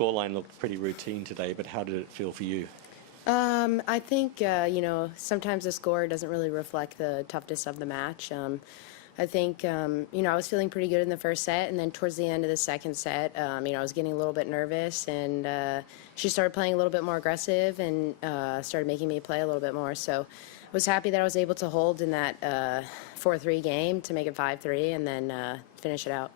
scoreline looked pretty routine today, but how did it feel for you? I think, sometimes the score doesn't really reflect the toughness of the match. I think, I was feeling pretty good in the first set, and then towards the end of the second set, I was getting a little bit nervous, and she started playing a little bit more aggressive and started making me play a little bit more. So I was happy that I was able to hold in that 4-3 game to make it 5-3 and then finish it out.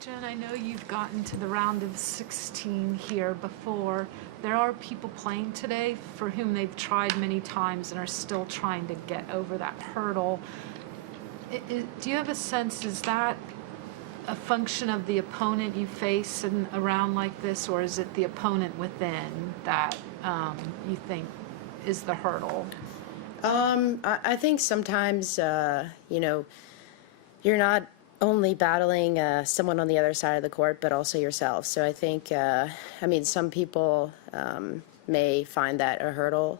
Jen, I know you've gotten to the round of 16 here before. There are people playing today for whom they've tried many times and are still trying to get over that hurdle. Do you have a sense, is that a function of the opponent you face in a round like this, or is it the opponent within that you think is the hurdle? I think sometimes, you're not only battling someone on the other side of the court, but also yourself. So I think, some people may find that a hurdle,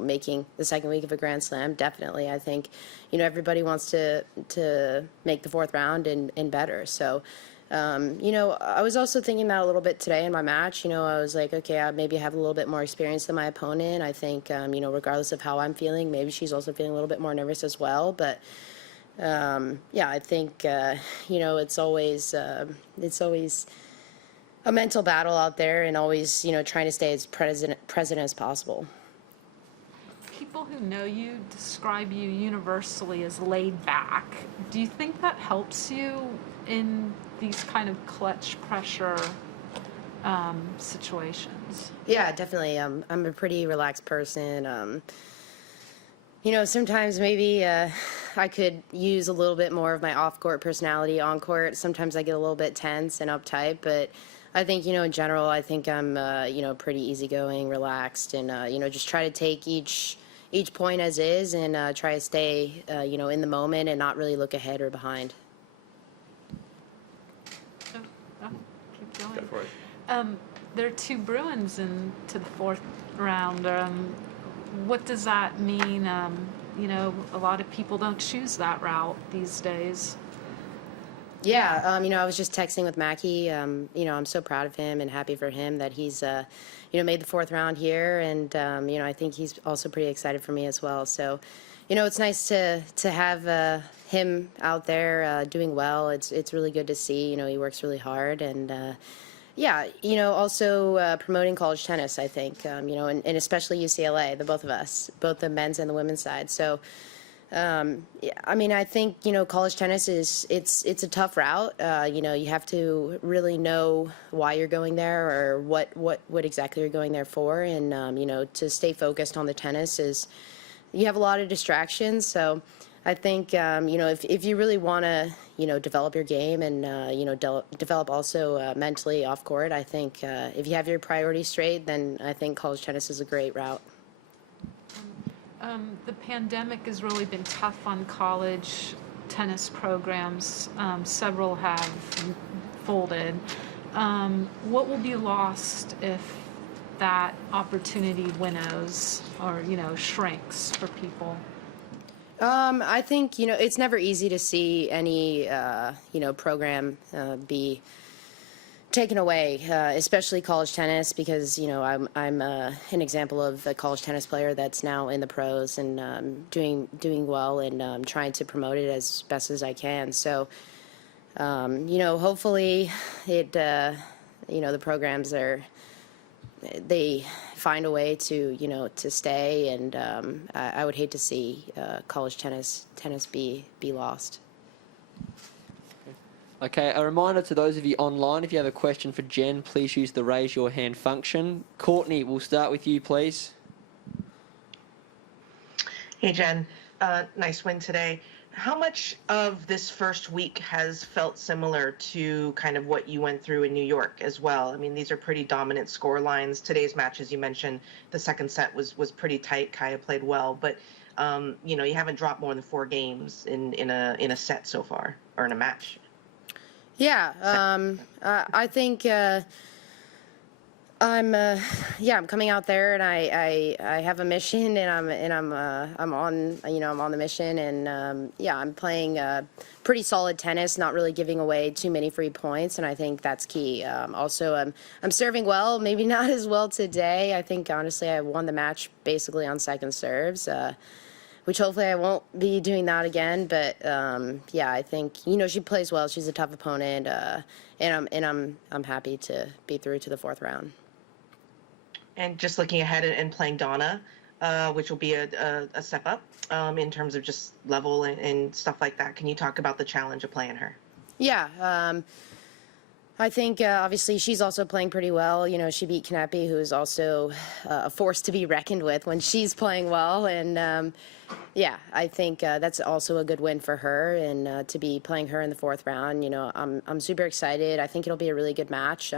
making the second week of a Grand Slam. Definitely, I think, everybody wants to make the fourth round and better. So, I was also thinking that a little bit today in my match. I was like, okay, I maybe have a little bit more experience than my opponent. I think, regardless of how I'm feeling, maybe she's also feeling a little bit more nervous as well. But I think, it's always a mental battle out there, and always, trying to stay as present as possible. People who know you describe you universally as laid back. Do you think that helps you in these kind of clutch pressure situations? Yeah, definitely. I'm a pretty relaxed person. Sometimes maybe I could use a little bit more of my off-court personality on court. Sometimes I get a little bit tense and uptight, but I think, in general, I think I'm, pretty easygoing, relaxed, and, just try to take each point as is and try to stay, in the moment and not really look ahead or behind. Keep going. Go for it. There are two Bruins into the fourth round. What does that mean? A lot of people don't choose that route these days. Yeah, I was just texting with Mackie. I'm so proud of him and happy for him that he's, made the fourth round here, and I think he's also pretty excited for me as well. So, it's nice to have him out there doing well. It's really good to see. He works really hard, and also promoting college tennis, I think, and especially UCLA, the both of us, both the men's and the women's side. So, I think, college tennis it's a tough route. You have to really know why you're going there or what exactly you're going there for. And, to stay focused on the tennis you have a lot of distractions. So I think, if you really want to, develop your game and, develop also mentally off court, I think if you have your priorities straight, then I think college tennis is a great route. The pandemic has really been tough on college tennis programs. Several have folded. What will be lost if that opportunity winnows or, shrinks for people? I think, it's never easy to see any, program be taken away, especially college tennis, because, I'm an example of a college tennis player that's now in the pros and doing well and trying to promote it as best as I can. So, hopefully the programs they find a way to, to stay, and I would hate to see college tennis be lost. Okay, a reminder to those of you online, if you have a question for Jen, please use the raise your hand function. Courtney, we'll start with you, please. Hey, Jen. Nice win today. How much of this first week has felt similar to kind of what you went through in New York as well? I mean, these are pretty dominant score lines. Today's match, as you mentioned, the second set was pretty tight. Kaja played well, but you haven't dropped more than 4 games in a set so far, or in a match. Yeah, I think I'm coming out there, and I have a mission, and I'm on the mission, and I'm playing pretty solid tennis, not really giving away too many free points, and I think that's key. Also, I'm serving well, maybe not as well today. I think honestly I won the match basically on second serves, which hopefully I won't be doing that again. But I think she plays well. She's a tough opponent, and I'm happy to be through to the fourth round. And just looking ahead and playing Donna, which will be a step up in terms of just level and stuff like that. Can you talk about the challenge of playing her? Yeah, I think obviously she's also playing pretty well. She beat Kanepi, who is also a force to be reckoned with when she's playing well. And I think that's also a good win for her. And to be playing her in the fourth round, I'm super excited. I think it'll be a really good match.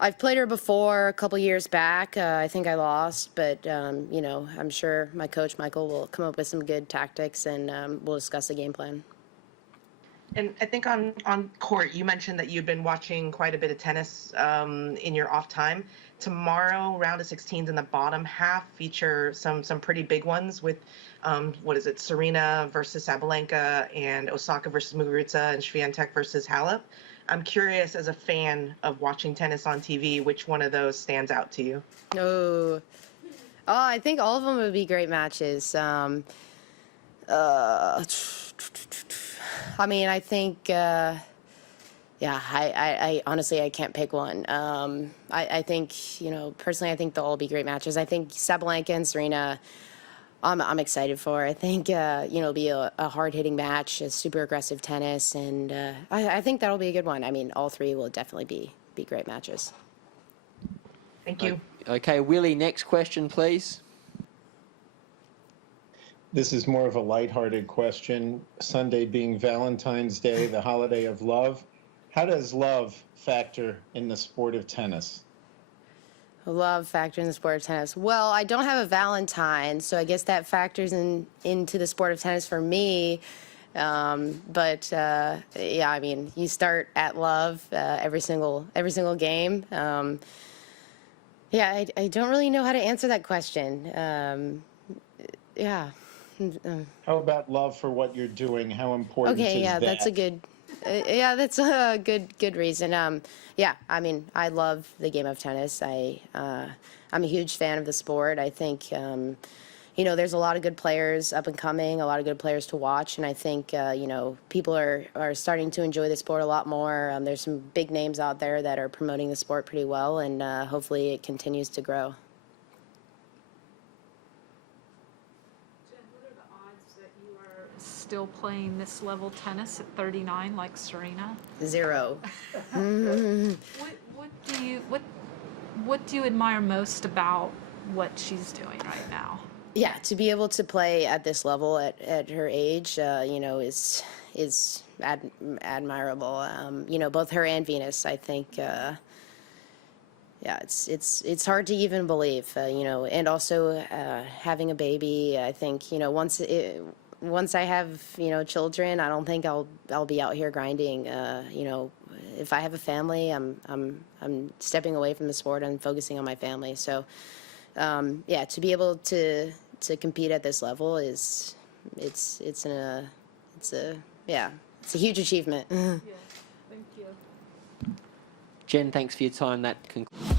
I've played her before a couple years back. I think I lost, but I'm sure my coach Michael will come up with some good tactics, and we'll discuss the game plan. And I think on court, you mentioned that you've been watching quite a bit of tennis in your off time. Tomorrow, round of 16s in the bottom half feature some pretty big ones with, Serena versus Sabalenka, and Osaka versus Muguruza, and Swiatek versus Halep. I'm curious, as a fan of watching tennis on TV, which one of those stands out to you? I think all of them would be great matches. I think, I honestly, I can't pick one. I think, personally, I think they'll all be great matches. I think Sabalenka and Serena, I'm excited for. I think, it'll be a hard-hitting match, a super aggressive tennis, and I think that'll be a good one. I mean, all three will definitely be great matches. Thank you. Okay, Willie, next question, please. This is more of a lighthearted question. Sunday being Valentine's Day, the holiday of love. How does love factor in the sport of tennis? Love factor in the sport of tennis. Well, I don't have a Valentine, so I guess that factors into the sport of tennis for me. I mean, you start at love every single game. I don't really know how to answer that question. How about love for what you're doing? How important is that? That's a good. That's a good reason. I mean, I love the game of tennis. I'm a huge fan of the sport. I think, there's a lot of good players up and coming, a lot of good players to watch, and I think, people are starting to enjoy the sport a lot more. There's some big names out there that are promoting the sport pretty well, and hopefully it continues to grow. Still playing this level tennis at 39 like Serena? 0. What do you admire most about what she's doing right now? Yeah, to be able to play at this level at her age, is admirable. Both her and Venus, I think. It's hard to even believe. And also having a baby. I think once I have children, I don't think I'll be out here grinding. If I have a family, I'm stepping away from the sport and focusing on my family. So to be able to compete at this level it's a huge achievement. Yeah, thank you. Jen, thanks for your time. That concludes.